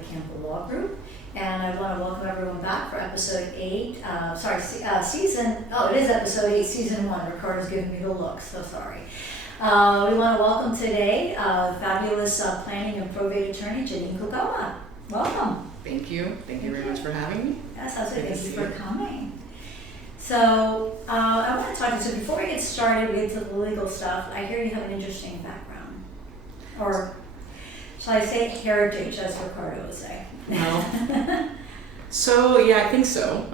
the Campbell Law Group. And I want to welcome everyone back for episode 8. Season, it is episode 8, season 1. Ricardo's giving me the look, so sorry. We want to welcome today fabulous planning and probate attorney, Janine Kucaba. Welcome. Thank you. Thank you very much for having me. Yes, absolutely. Thank you for coming. So I want to talk to you. So before we get started, we get to the legal stuff. I hear you have an interesting background. Or shall I say heritage, as Ricardo would say? Well, so yeah, I think so.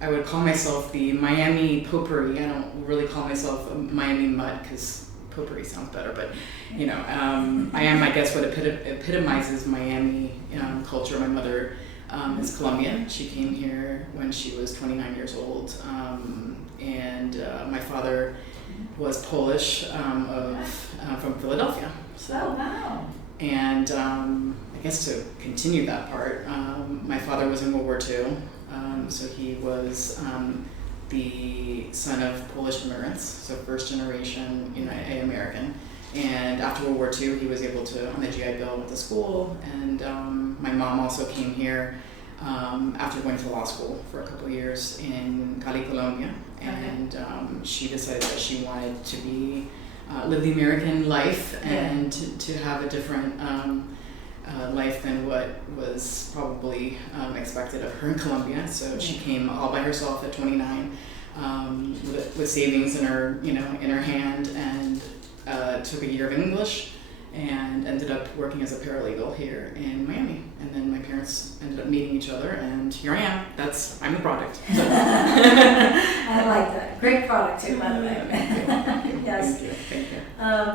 I would call myself the Miami potpourri. I don't really call myself a Miami mud because potpourri sounds better, but you know, I am, I guess, what epitomizes Miami culture. My mother is Colombian. She came here when she was 29 years old, and my father was Polish, from Philadelphia. So, oh, wow. And I guess to continue that part, my father was in World War II, so he was the son of Polish immigrants, so first generation American. And after World War II, he was able to, on the GI Bill, went to school. And my mom also came here after going to law school for a couple of years in Cali, Colombia. And she decided that she wanted to live the American life and to have a different life than what was probably expected of her in Colombia. So she came all by herself at 29 with savings in her hand, and took a year of English and ended up working as a paralegal here in Miami. And then my parents ended up meeting each other, and here I am. I'm the product. So. I like that. Great product too, by the way. Yes. Thank you.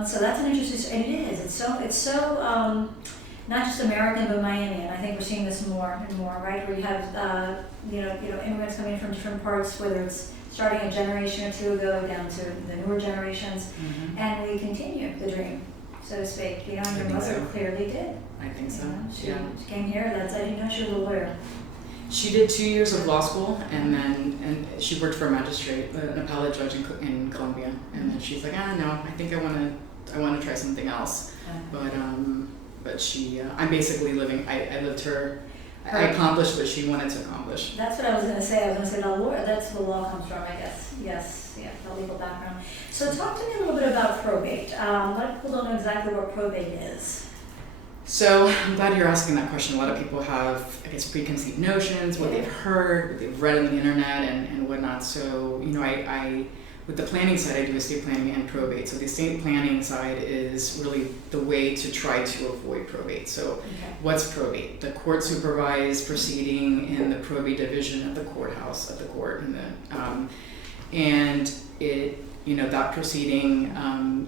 So that's an interesting, and it is. It's so not just American, but Miami, and I think we're seeing this more and more, right? Where you have immigrants coming from different parts, whether it's starting a generation or two ago down to the newer generations, and we continue the dream, so to speak. And your mother clearly did. I think so. She came here. I didn't know she was a lawyer. She did 2 years of law school, and she worked for a magistrate, an appellate judge in Colombia. And then she's like, no, I think I want to try something else. But she, I'm basically living. I lived her. I accomplished what she wanted to accomplish. That's what I was going to say. I was going to say the lawyer. That's where law comes from, I guess. Yes, yeah, the legal background. So talk to me a little bit about probate. A lot of people don't know exactly what probate is. So I'm glad you're asking that question. A lot of people have, I guess, preconceived notions, what they've heard, what they've read on the internet, and whatnot. So I with the planning side, I do estate planning and probate. So the estate planning side is really the way to try to avoid probate. So what's probate? The court supervised proceeding in the probate division of the courthouse, of the court, and it. That proceeding,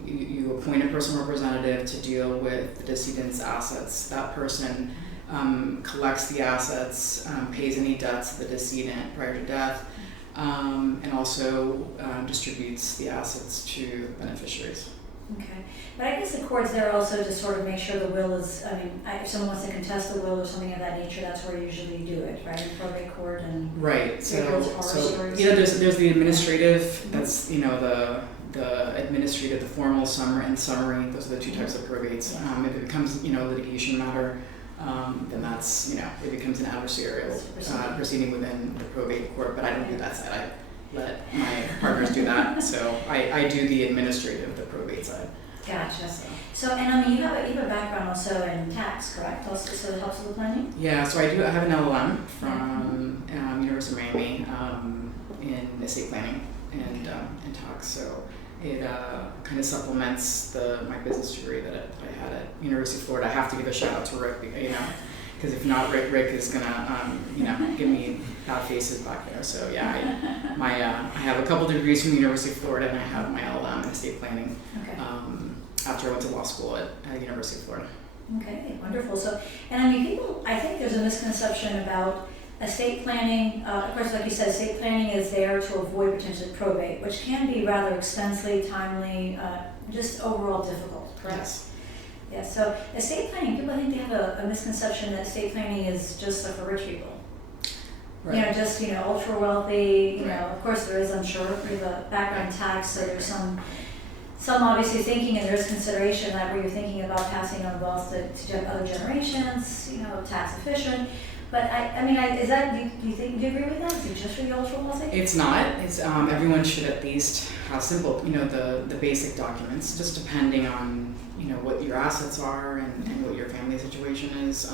you appoint a personal representative to deal with the decedent's assets. That person collects the assets, pays any debts to the decedent prior to death, and also distributes the assets to beneficiaries. Okay. But I guess the court's there also to sort of make sure the will is, if someone wants to contest the will or something of that nature, that's where you usually do it, right? In probate court and right. So there's the administrative, that's the administrative, the formal summary. Those are the two types of probates. If it becomes a litigation matter, then that's it becomes an adversarial proceeding within the probate court. But I don't do that side. I let my partners do that. So I do the administrative, the probate side. Gotcha. So and you have a background also in tax, correct? Also, so it helps with the planning? Yeah, so I have an LLM from University of Miami in estate planning and tax. So it kind of supplements my business degree that I had at University of Florida. I have to give a shout out to Rick, because if not, Rick is gonna give me bad faces back there. So yeah, I have a couple degrees from the University of Florida, and I have my LLM in estate planning. Okay. After I went to law school at University of Florida. Okay, wonderful. So, and I think there's a misconception about estate planning. Of course, like you said, estate planning is there to avoid potentially probate, which can be rather expensive, timely, just overall difficult, correct? Yes. Yeah, so estate planning, people think they have a misconception that estate planning is just for rich people. Right. Just, ultra wealthy, right. Of course there is, I'm sure, we have a background in tax, so there's some obviously thinking, and there's consideration that where you're thinking about passing on wealth to other generations, you know, tax efficient. But I mean, is that, do you agree with that? Is it just for the ultra wealthy? It's not. It's everyone should at least have simple, you know, the basic documents, just depending on, you know, what your assets are and what your family situation is.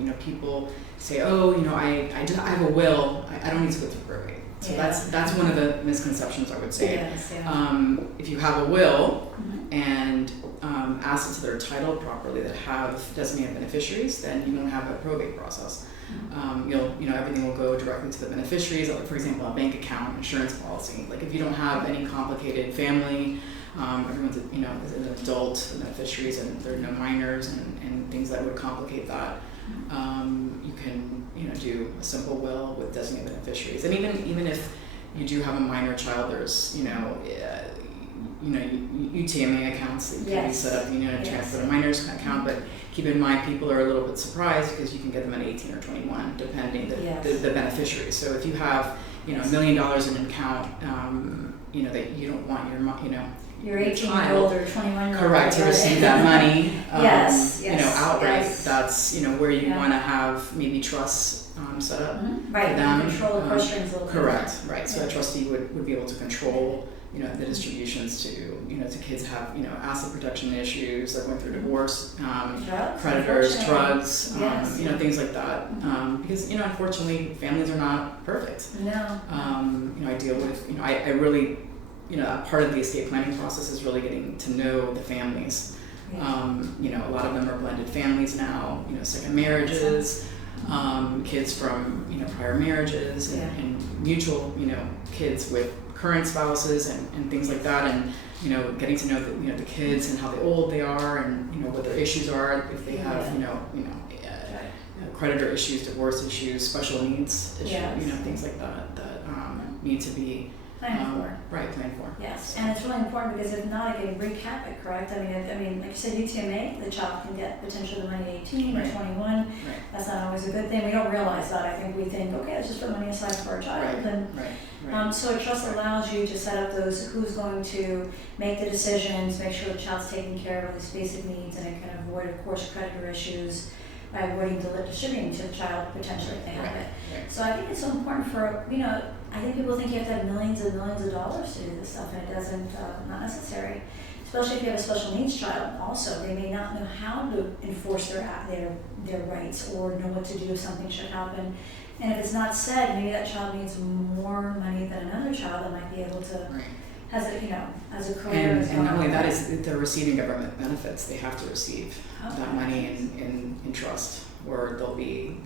You know, people say, oh, you know, I have a will. I don't need to go through probate. So that's one of the misconceptions, I would say. Yes, yeah. If you have a will and assets that are titled properly that have designated beneficiaries, then you won't have a probate process. You know, everything will go directly to the beneficiaries. Like, for example, a bank account, insurance policy. Like, if you don't have any complicated family, everyone's, you know, is an adult, the beneficiaries, and there are no minors and things that would complicate that. You can, you know, do a simple will with designated beneficiaries. And even if you do have a minor child, there's, you know, UTMA accounts that can be set up, you know, to transfer a minor's account, but keep in mind people are a little bit surprised because you can get them at 18 or 21, depending the beneficiaries. So if you have, you know, $1 million in an account, you know, that you don't want your 18-year-old or 21-year-old. Correct, to receive that money, you know, outright. Yes. That's, you know, where you want to have maybe trusts set up right, for them. Control the purse strings a little bit. Correct, right. So a trustee would be able to control, you know, the distributions to, you know, to kids who have, you know, asset protection issues that went through divorce, creditors, drugs, you know, things like that. Because, you know, unfortunately, families are not perfect. No. You know, I deal with, you know, I really, you know, a part of the estate planning process is really getting to know the families. You know, a lot of them are blended families now, you know, second marriages, kids from, you know, prior marriages and mutual, you know, kids with current spouses and things like that, and, you know, getting to know the, you know, the kids and how old they are and, you know, what their issues are, if they have, you know, creditor issues, divorce issues, special needs issues, you know, things like that need to be planned for. Right, planned for. Yes, and it's really important because if not, it can wreak havoc, correct? I mean, like you said, UTMA, the child can get potentially the money at 18 or 21. Right. That's not always a good thing. We don't realize that. I think we think, okay, let's just put money aside for our child. And, so a trust allows you to set up those who's going to make the decisions, make sure the child's taken care of his basic needs, and it can avoid, of course, creditor issues by avoiding distributing to the child potentially if they have it. So I think it's so important for, you know, I think people think you have to have millions and millions of dollars to do this stuff, and it doesn't, not necessary. Especially if you have a special needs child also, they may not know how to enforce their rights or know what to do if something should happen. And if it's not said, maybe that child needs more money than another child that might be able to, as a, you know, as a career. And not only that, is they're receiving government benefits. They have to receive that money in trust, or they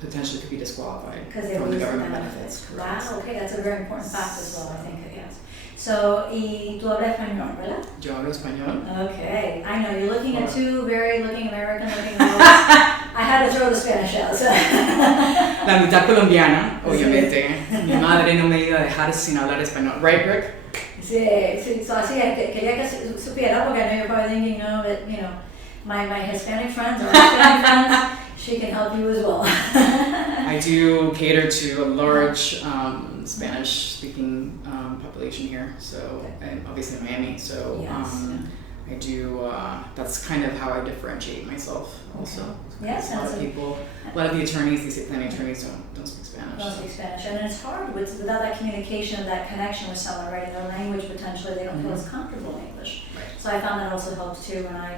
potentially could be disqualified from the government benefits. Wow, okay, that's a very important fact as well, I think, yes. So, y tú hablas español, ¿verdad? Yo hablo español. Okay, I know, you're looking at two very American looking girls. I had to throw the Spanish out. So. La mitad colombiana, obviamente. Mi madre no me iba a dejar sin hablar español. Right, Rick? Sí, so así quería que supiera, porque I know you're probably thinking, no, but, you know, my Hispanic friends or Hispanic friends, she can help you as well. I do cater to a large Spanish-speaking population here, so, and obviously Miami, so I do, that's kind of how I differentiate myself also. Yes, a lot of the attorneys, the estate planning attorneys don't speak Spanish. Don't speak Spanish, and it's hard without that communication, that connection with someone, right? In their language, potentially they don't feel as comfortable in English. So I found that also helps too. When I,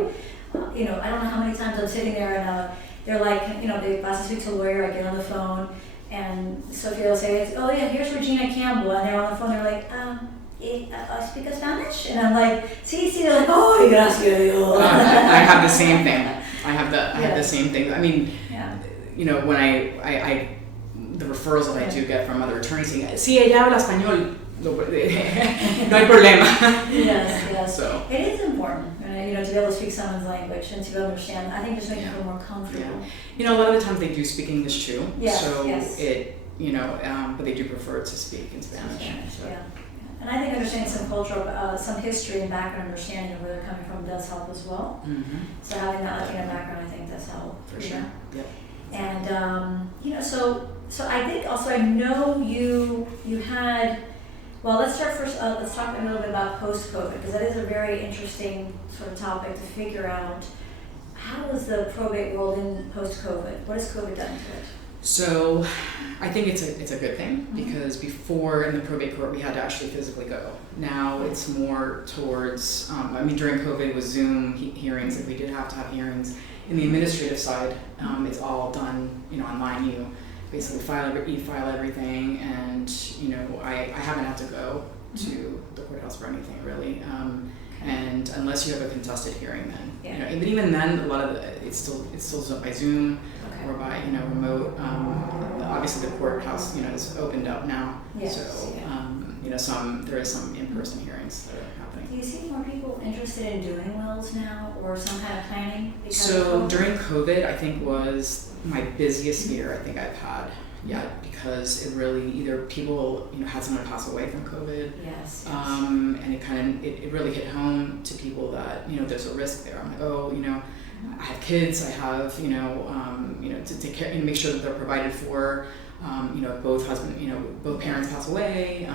you know, I don't know how many times I'm sitting there and they're like, you know, they pass speak to a lawyer, I get on the phone, and Sophia will say, oh yeah, here's Regina Campbell, and they're on the phone, they're like, I speak Spanish? And I'm like, sí, they're like, oh, gracias. I have the same thing. I have the same thing. I mean, you know, when I the referrals that I do get from other attorneys saying, sí, ella habla español, no hay problema. Yes. So it is important, you know, to be able to speak someone's language and to be able to understand. I think just makes you feel more comfortable. You know, a lot of the time they do speak English too. So it, you know, but they do prefer to speak in Spanish. And I think understanding some cultural, some history and background understanding of where they're coming from does help as well. So having that Latino background, I think, does help. For sure. Yep. And you know, so I think also I know you had Well, let's start first, let's talk a little bit about post-COVID, because that is a very interesting sort of topic to figure out. How is the probate world in post-COVID? What has COVID done to it? So I think it's a good thing, because before in the probate court we had to actually physically go. Now it's more towards, during COVID with Zoom hearings, if we did have to have hearings. In the administrative side, it's all done, online. You basically e-file everything, and I haven't had to go to the courthouse for anything really. And unless you have a contested hearing, then but even then, a lot of it's still done by Zoom or by remote. Obviously, the courthouse is opened up now, so there is some in-person hearings that are happening. Do you see more people interested in doing wills now, or some kind of planning? So during COVID, I think was my busiest year I think I've had yet, because it really either people had someone pass away from COVID, and it really hit home to people that there's a risk there. I'm like, I have kids, I have to take care, make sure that they're provided for. Both parents pass away.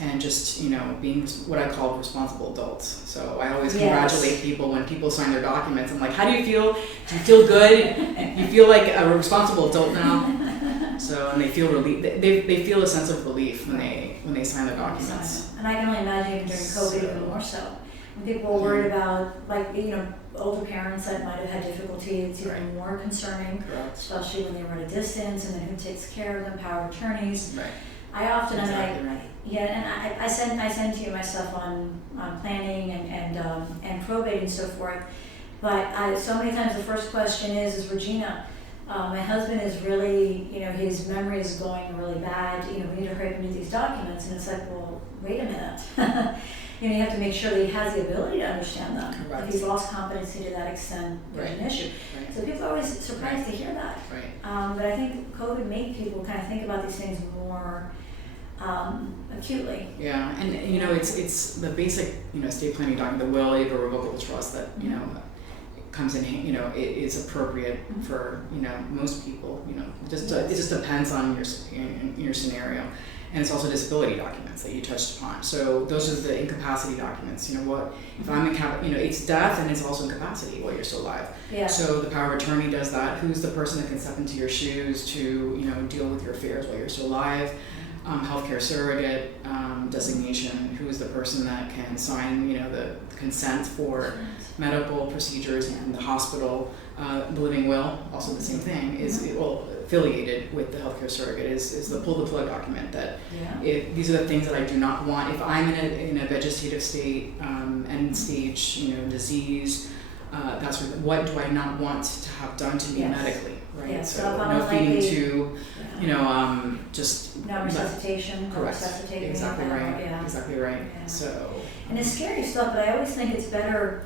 And just being what I call responsible adults. So I always congratulate people when people sign their documents. I'm like, how do you feel? Do you feel good? You feel like a responsible adult now? So, and they feel relief. They feel a sense of relief when they sign their documents. And I can only imagine even during COVID even more so. When people were worried about older parents that might have had difficulty, it's even more concerning. Correct. Especially when they were at a distance, and then who takes care of them, power of attorneys. Right. I often Exactly. I send to you my stuff on planning and probate and so forth. But so many times the first question is Regina, my husband is really, his memory is going really bad. We need to hurry up and do these documents. And it's like, well, wait a minute. You have to make sure that he has the ability to understand them. Correct. If he's lost competency to that extent, there's an issue. Right. So people are always surprised to hear that. Right. But I think COVID made people kind of think about these things more acutely. Yeah, and it's the basic estate planning document, the will, or revocable trust that comes in. It is appropriate for most people. It just depends on your scenario. And it's also disability documents that you touched upon. So those are the incapacity documents. What if I'm it's death and it's also incapacity while you're still alive. Yeah. So the power of attorney does that. Who's the person that can step into your shoes to deal with your affairs while you're still alive? Healthcare surrogate designation. Who is the person that can sign the consent for medical procedures in the hospital? The living will, also the same thing, is affiliated with the healthcare surrogate, is the pull the plug document that if these are the things that I do not want. If I'm in a vegetative state, end stage, disease, that's what do I not want to have done to me medically, right? Yes. So no feeding to, just no resuscitation. Correct. Exactly right. Yeah. Exactly right. Yeah. So. And it's scary stuff, but I always think it's better.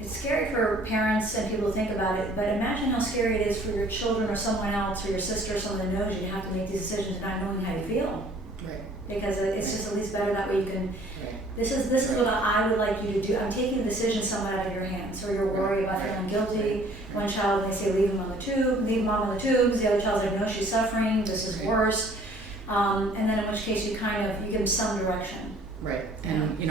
It's scary for parents and people to think about it, but imagine how scary it is for your children or someone else or your sister or someone that knows you to have to make these decisions not knowing how you feel. Right. Because it's just at least better that way you can. Right. This is what I would like you to do. I'm taking the decision somewhat out of your hands. So you're worried about feeling guilty. One child may say leave him on the tube, leave mom on the tubes. The other child's like, no, she's suffering. This is worse. And then in which case you give them some direction. Right. And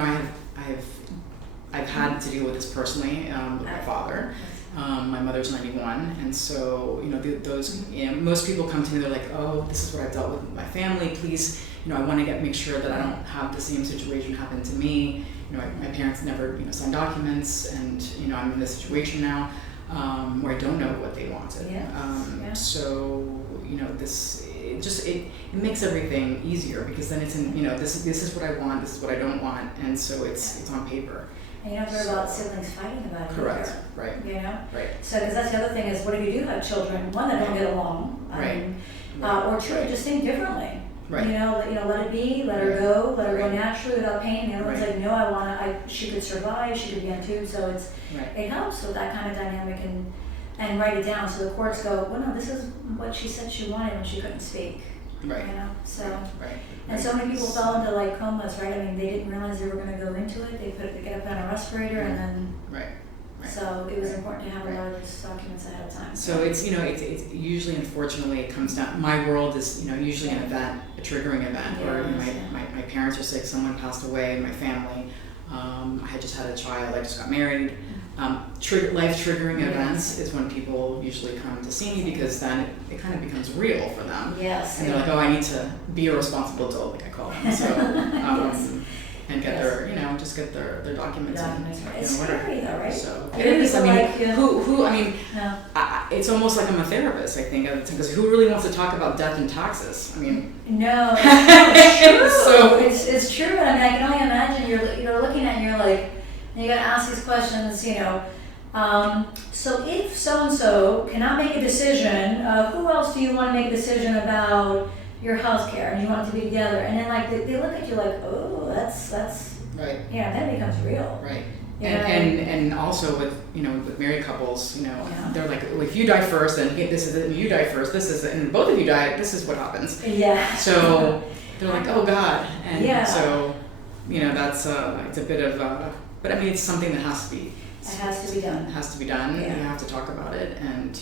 I've had to deal with this personally with my father. My mother's 91, and so most people come to me. They're like, "Oh, this is what I've dealt with my family. Please, I want to make sure that I don't have the same situation happen to me. My parents never, signed documents, and I'm in this situation now where I don't know what they wanted. So it makes everything easier, because then it's in this is what I want, this is what I don't want, and so it's on paper. And you don't have to worry about siblings fighting about it. Correct. Either, right. Right. So, because that's the other thing is, what if you do have children, one, that don't get along, or two, that just think differently. Right. Let it be, let her go, let her go naturally without pain. The other one's like, no, she could survive, she could be on tube. So it helps with that kind of dynamic and write it down. So the courts go, well, no, this is what she said she wanted when she couldn't speak. Right. And so many people fell into like comas, right? I mean, they didn't realize they were going to go into it. They get up on a respirator and then So it was important to have a lot of those documents ahead of time. So it's it's usually, unfortunately, it comes down. My world is usually an event, a triggering event, or my parents are sick, someone passed away in my family. I had just had a child, I just got married. Life triggering events is when people usually come to see me, because then it kind of becomes real for them. Yes. And they're like, oh, I need to be a responsible adult, like I call them. So, and get their, just get their documents. It's scary though, right? So it is. I mean, No. it's almost like I'm a therapist, I think, because who really wants to talk about death and taxes? I mean. No, it's true. So it's true, and I mean, I can only imagine you're looking at it and you're like, and you got to ask these questions, so if so-and-so cannot make a decision, who else do you want to make a decision about your health care, and you want it to be together? And then like they look at you like, oh, that's right. Yeah, then it becomes real. Right. You And also with with married couples, they're like, well, if you die first, then this is it, and you die first, this is it, and both of you die, this is what happens. Yeah. So they're like, oh God, and so that's it's a bit of but I mean, it's something that has to be. It has to be done. It has to be done. Yeah. You have to talk about it, and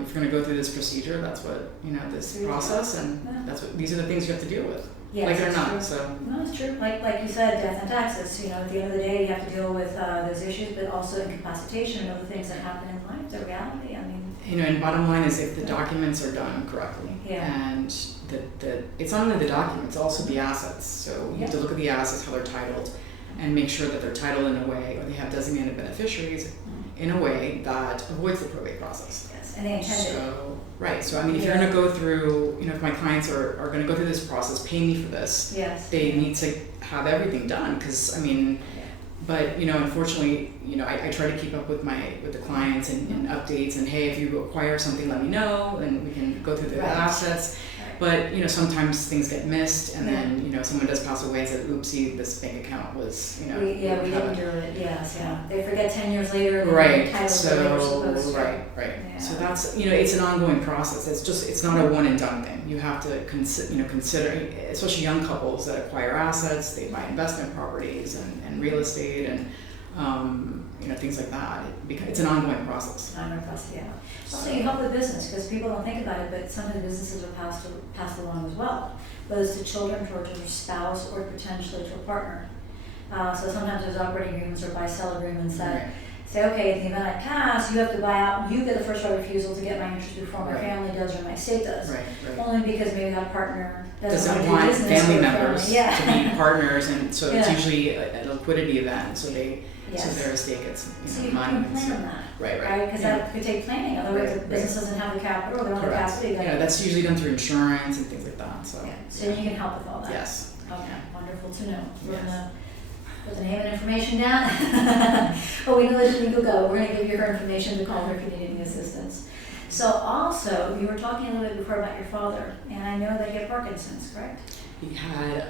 if you're going to go through this procedure, that's what this process, and that's what these are the things you have to deal with. Yes, like it or not. True. So. No, it's true. Like you said, death and taxes. At the end of the day, you have to deal with those issues, but also incapacitation and other things that happen in life. The reality. I mean. And bottom line is, if the documents are done correctly, and it's not only the documents, also the assets. So you have to look at the assets, how they're titled, and make sure that they're titled in a way, or they have designated beneficiaries in a way that avoids the probate process. Yes, and they intended. Right. So I mean, if you're going to go through, if my clients are going to go through this process, pay me for this. Yes. They need to have everything done, because I mean, but unfortunately, I try to keep up with the clients and updates, and hey, if you acquire something, let me know, and we can go through the assets. But sometimes things get missed, and then someone does pass away and says, "Oopsie, this bank account was we didn't do it." Yes, They forget 10 years later. Right. So right. Yeah. So that's it's an ongoing process. It's not a one and done thing. You have to consider, especially young couples that acquire assets, they buy investment properties and real estate and things like that. It's an ongoing process. Also, you help the business, because people don't think about it, but some of the businesses are passed along as well, whether it's to children, or to a spouse, or potentially to a partner. So sometimes there's operating agreements or buy-sell agreements that say, okay, in the event I pass, you have to buy out, you get the first right of refusal to get my interest before my family does or my estate does. Right. Only because maybe that partner doesn't want business family with members to be partners, and so it's usually a liquidity event. So so their estate gets so you money. can plan on that. Right. Because that could take planning. Otherwise, the business doesn't have the capital, or they don't have the capacity. That's usually done through insurance and things like that. So you can help with all that. Yes. Okay, wonderful to know. We're gonna put the name and information down. Well, we know that Janine Kucaba. We're gonna give you her information to call her if you need any assistance. So also, you were talking a little bit before about your father, and I know that he had Parkinson's, correct? He had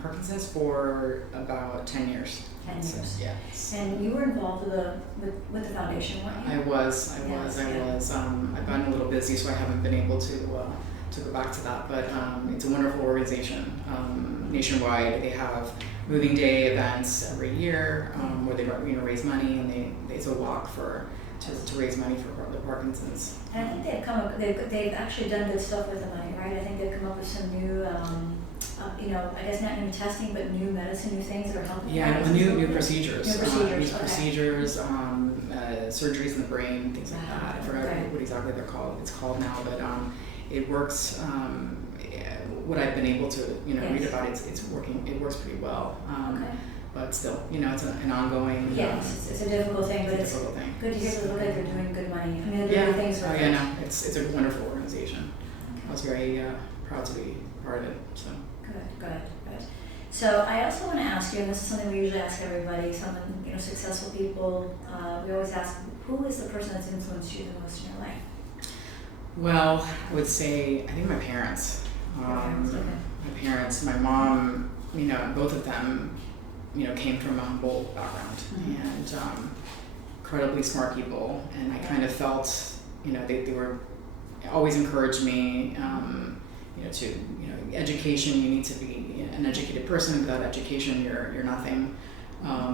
Parkinson's for about 10 years. 10 years. Yeah. And you were involved with the foundation, weren't you? I was. I've gotten a little busy, so I haven't been able to go back to that. But it's a wonderful organization. Nationwide, they have moving day events every year where they raise money, and it's a walk to raise money for the Parkinson's. And I think they've actually done good stuff with the money, right? I think they've come up with some new, I guess not new testing, but new medicine, new things that are helping. Yeah, new procedures. New procedures, surgeries in the brain, things like that. I forgot what exactly they're called. It's called now, but it works. What I've been able to read about it's working. It works pretty well. But still, it's an ongoing. Yes, it's a difficult thing, but it's good to hear that look like they're doing good money. I mean, they're doing things with it. It's a wonderful organization. I was very proud to be part of it. So. Good. So I also want to ask you, and this is something we usually ask everybody, successful people. We always ask, who is the person that's influenced you the most in your life? Well, I would say I think my parents. My parents, my mom. Both of them. Came from a humble background and incredibly smart people, and I kind of felt, they were always encouraged me, to education. You need to be an educated person. Without education, you're nothing.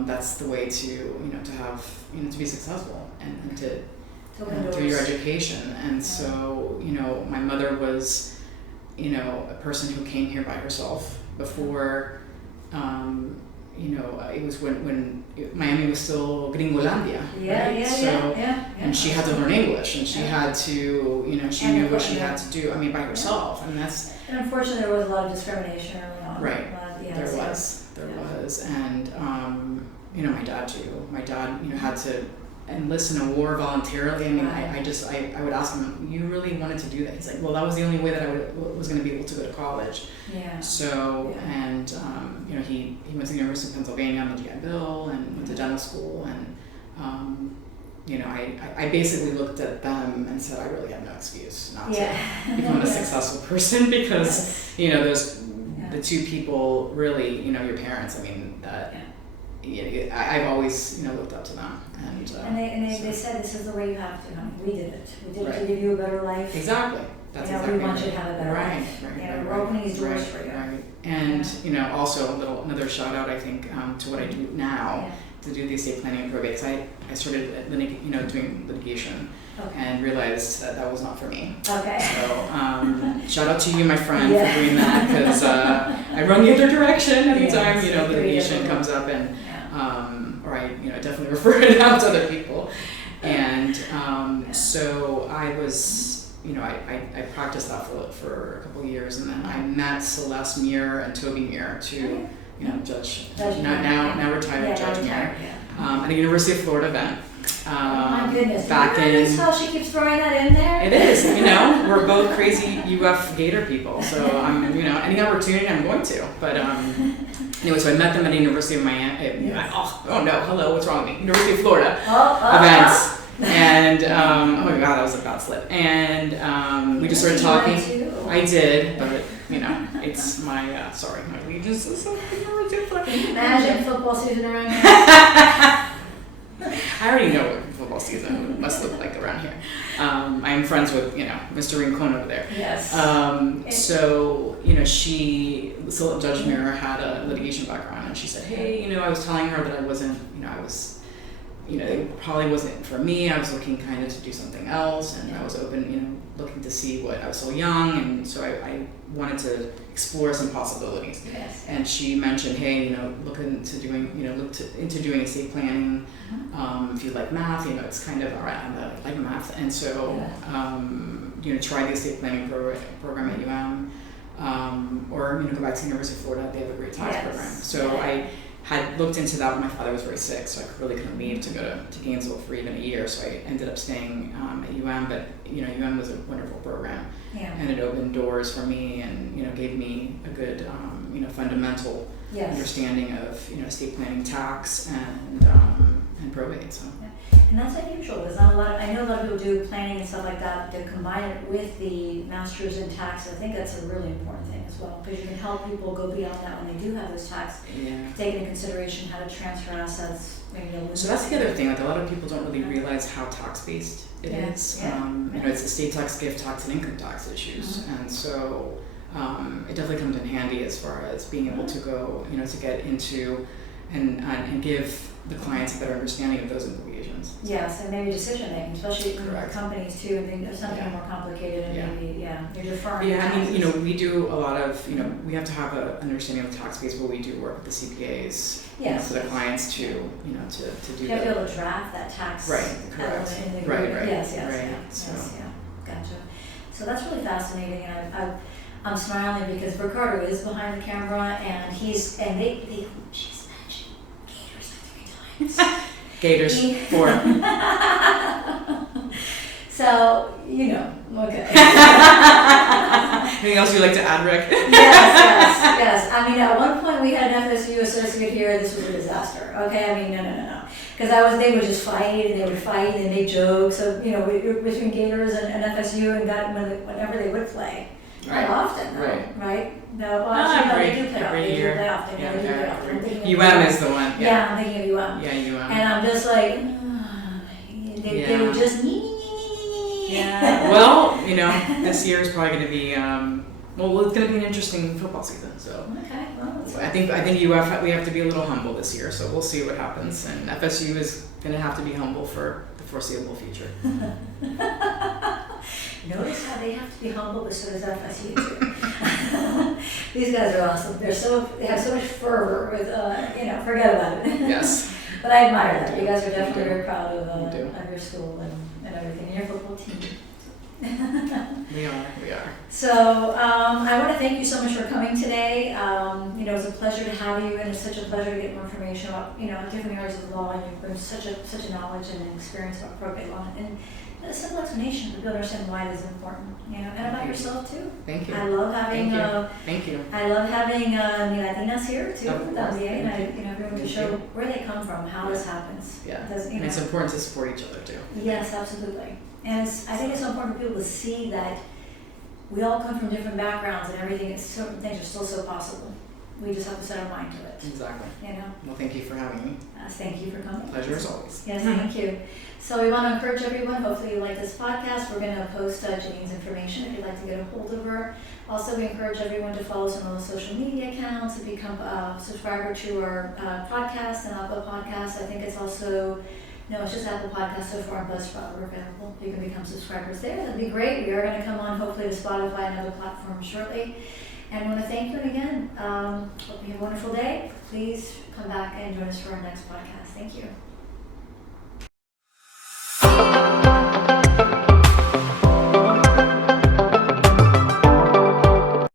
that's the way to, to have, to be successful and to open through your doors. education. And so, my mother was, a person who came here by herself before, it was when Miami was still Gringolandia, right? And she had to learn English, and she had to, she And knew what she had to do, by herself, and that's... And unfortunately, there was a lot of discrimination early on. Right, there was, and, my dad too. My dad, had to enlist in a war voluntarily. I would ask him, you really wanted to do that? He's like, well, that was the only way that I was going to be able to go to college. Yeah. So, and, he went to the University of Pennsylvania on the Campbell and went to dental school, and, I basically looked at them and said, I really have no excuse not to become a successful person, because, those, the two people really, your parents, I've always, looked up to them. And they said, this is the way you have to. We did it. We did it to give you a better life. Exactly. That's exactly we want you to have a better life. We're opening these doors for you. Right. And, also another shout out, I think, to what I do now, to do the estate planning and probate, because I started, doing litigation. Okay. And realized that was not for me. Okay. So shout out to you, my friend, for doing that, because I run the other direction anytime litigation comes up, and or I definitely refer it out to other people, and so I was I practiced that for a couple of years, and then I met Celeste Muir and Toby Muir, two Judge now retired Judge Muir, at the University of Florida event. Oh my goodness! Back in how she keeps throwing that in there. It is, we're both crazy UF Gator people, so I'm, any opportunity I'm going to. But anyway, so I met them at the University of Miami. What's wrong with me? University of Florida events, and oh my God, that was a bad slip. And we just started talking. I did, but it's my my allegiance is so Imagine football season around here. I already know what football season must look like around here. I am friends with, Mr. Rincon over there. Yes. So, Judge Muir had a litigation background, and she said, hey, I was telling her that I wasn't, it probably wasn't for me. I was looking kind of to do something else, and I was open, looking to see what, I was so young, and so I wanted to explore some possibilities. Yes. And she mentioned, hey, look into doing estate planning. If you like math, it's kind of, all right, I like math. And so, try the estate planning program at UM, or, go back to the University of Florida. They have a great tax program. So I had looked into that when my father was very sick, so I really couldn't leave to go to Gainesville for even a year. So I ended up staying at UM, but UM was a wonderful program, and it opened doors for me, and gave me a good fundamental understanding of estate planning, tax, and probate. So. And that's unusual. There's not a lot. I know a lot of people do planning and stuff like that to combine it with the masters in tax. I think that's a really important thing as well, because you can help people go beyond that when they do have those tax. Take into consideration how to transfer assets. So that's the other thing. Like, a lot of people don't really realize how tax based it is. It's estate tax, gift tax, and income tax issues, and so it definitely comes in handy as far as being able to go, to get into and give the clients a better understanding of those implications. Yes, and maybe decision making, especially companies too. I think there's something more complicated, and maybe you're deferring. We do a lot of, we have to have an understanding of the tax base, but we do work with the CPAs. For the clients to, to do. You have to be able to draft that tax. Right. Correct. In the right. Yes. Gotcha. So that's really fascinating, and I'm smiling because Ricardo is behind the camera, and she's mentioned Gators like 3 times. Gators, 4. So, okay. Anything else you'd like to add, Rick? Yes. At one point we had an FSU associate here. This was a disaster. Okay, no. Because they would just fight, and they would fight, and they joke. So, between Gators and FSU, and that whenever they would play. Right. Not often, though, right? No, well, actually, they do play often. They do play often. UM is the one. Yeah, I'm thinking of UM. Yeah, UM. And I'm just like, they were just Yeah. Well, this year is probably going to be Well, it's going to be an interesting football season, so Okay, well, that's I think we have to be a little humble this year. So we'll see what happens, and FSU is going to have to be humble for the foreseeable future. Notice how they have to be humble, but so does FSU too. These guys are awesome. They have so much fervor with, forget about it. Yes. But I admire that. You guys are definitely very proud of do. your school and everything, and your football team. We are. So I want to thank you so much for coming today. It was a pleasure to have you, and it's such a pleasure to get more information about different areas of law. And you bring such a knowledge and experience about probate law, and a simple explanation for people to understand why it is important. And about yourself too. Thank you. I love having Thank you. I love having Latinas here too Of with course. MBA, and everyone to Thank show you. where they come from, how this happens. Yeah. Does, And it's important to support each other too. Yes, absolutely. And I think it's so important for people to see that we all come from different backgrounds, and certain things are still so possible. We just have to set our mind to it. Exactly. Well, thank you for having me. Thank you for coming. Pleasure as always. Yes, thank you. So we want to encourage everyone, hopefully you like this podcast. We're going to post Janine's information if you'd like to get a hold of her. Also, we encourage everyone to follow some of the social media accounts, to become a subscriber to our podcast and Apple Podcasts. I think it's also, no, it's just Apple Podcasts so far, and Buzzsprout are available. You can become subscribers there. That'd be great. We are going to come on hopefully to Spotify and other platforms shortly. And I want to thank you again. Hope you have a wonderful day. Please come back and join us for our next podcast. Thank you.